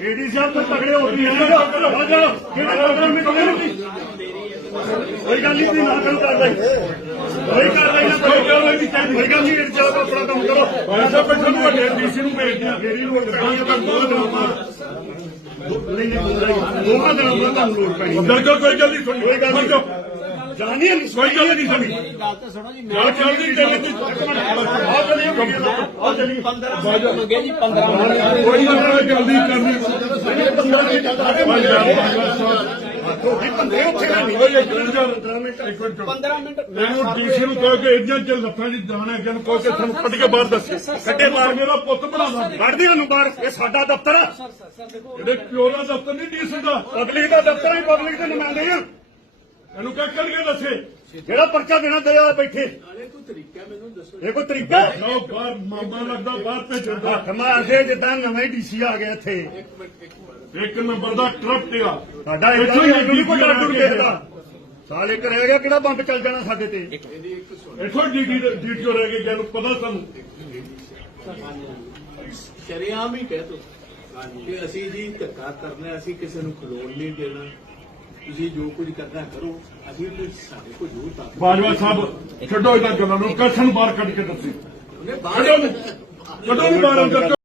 ਏਡੀ ਸਾਹਿਬ ਤੋਂ ਤਗੜੇ ਹੋ ਗਏ ਆ ਜਾ ਜਿਹੜਾ ਪ੍ਰੋਗਰਾਮ ਵਿੱਚ ਨਹੀਂ ਕੋਈ ਗੱਲ ਨਹੀਂ ਤੁਸੀਂ ਨਾ ਗੱਲ ਕਰ ਲਈ ਕੋਈ ਕਰ ਲਈ ਨਾ ਕੋਈ ਕਰ ਲਈ ਨਹੀਂ ਕੋਈ ਗੱਲ ਨਹੀਂ ਏਡੀ ਸਾਹਿਬ ਆਪਣਾ ਕੰਮ ਕਰੋ। ਭਾਈ ਸਾਹਿਬ ਬੈਠੇ ਨੂੰ ਵੱਡੇ ਡੀਸੀ ਨੂੰ ਭੇਜ ਦਿਆਂ। ਮੇਰੀ ਲੋੜ ਹੈ ਤਾਂ ਦੋ ਦਿਨਾਂ ਨਹੀਂ ਨਹੀਂ ਦੋਹਾਂ ਦਿਨਾਂ ਬਾਅਦ ਤੁਹਾਨੂੰ ਲੋੜ ਪੈਣੀ। ਬਿਲਕੁਲ ਕੋਈ ਗੱਲ ਨਹੀਂ ਸੁਣੀ। ਕੋਈ ਗੱਲ ਨਹੀਂ। ਜਾਣੀ ਨਹੀਂ ਕੋਈ ਗੱਲ ਨਹੀਂ ਸੁਣੀ। ਗੱਲ ਤਾਂ ਸੁਣੋ ਜੀ ਗੱਲ ਚੱਲਦੀ ਚੱਲਦੀ ਆ ਚਲੀਏ 15 ਮੰਗੇ ਜੀ 15 ਮੰਗੇ ਕੋਈ ਗੱਲ ਨਹੀਂ। ਮੈਨੂੰ ਡੀਸੀ ਨੂੰ ਕਹੋ ਕਿ ਇੰਜਾਂ ਚ ਲੱਤਾਂ ਦੀ ਜਾਣਾ ਕਿ ਨੂੰ ਕਹੋ ਕਿ ਤੁਹਾਨੂੰ ਕੱਢ ਕੇ ਬਾਹਰ ਦੱਸੇ ਕੱਢੇ ਬਾਹਰ ਮੇਰਾ ਪੁੱਤ ਬਣਾਵਾ ਕੱਢਦੀ ਨੂੰ ਬਾਹਰ ਇਹ ਸਾਡਾ ਦਫ਼ਤਰ ਆ ਇਹਦੇ ਪਿਓ ਦਾ ਦਫ਼ਤਰ ਨਹੀਂ ਡੀਸੀ ਦਾ ਪਬਲਿਕ ਦਾ ਦਫ਼ਤਰ ਹੈ ਪਬਲਿਕ ਦੇ ਨੁਮਾਇੰਦੇ ਆ ਇਹਨੂੰ ਕਹਿ ਕੱਢ ਕੇ ਦੱਸੇ ਜਿਹੜਾ ਪਰਚਾ ਦੇਣਾ ਦੇ ਆ ਬੈਠੇ ਇਹ ਕੋਈ ਤਰੀਕਾ। ਲਓ ਬਾਹਰ ਮਾਮਾ ਲੱਗਦਾ ਬਾਹਰ ਭੇਜਣ ਦਾ ਹੱਥ ਮਾਰਦੇ ਜਿੱਦਾਂ ਨਵੇਂ ਡੀਸੀ ਆ ਗਿਆ ਇੱਥੇ। ਇੱਕ ਨੰਬਰ ਦਾ ਕਰਪਟ ਆ। ਸਾਡਾ ਇੱਥੋਂ ਹੀ ਨਹੀਂ ਕੋਈ ਡਰ ਡਰ ਦੇਖਦਾ। ਸਾਲ ਇੱਕ ਰਹਿ ਗਿਆ ਕਿਹੜਾ ਬੰਬ ਚੱਲ ਜਾਣਾ ਸਾਡੇ ਤੇ? ਇੱਥੋਂ ਡੀਡੀ ਡੀਟੀਓ ਰਹਿ ਗਏ ਜਿਹਨੂੰ ਪਤਾ ਸਾਨੂੰ। ਸ਼ਰਿਆਮ ਹੀ ਕਹਿ ਤੋ ਕਿ ਅਸੀਂ ਜੀ ਧੱਕਾ ਕਰਨਾ ਅਸੀਂ ਕਿਸੇ ਨੂੰ ਖਲੋਣ ਨਹੀਂ ਦੇਣਾ। ਤੁਸੀਂ ਜੋ ਕੁਝ ਕਰਨਾ ਕਰੋ। ਅਸੀਂ ਤੇ ਸਾਡੇ ਕੋਲ ਜੋ ਤਾਕਤ ਬਾਜਵਾ ਸਾਹਿਬ ਛੱਡੋ ਇਹਨਾਂ ਗੱਲਾਂ ਨੂੰ ਕਸਨ ਬਾਹਰ ਕੱਢ ਕੇ ਦੱਸੇ। ਉਹਨੇ ਕੱਢੋ ਨੂੰ ਕੱਢੋ ਨੂੰ ਬਾਹਰ ਅੰਦਰ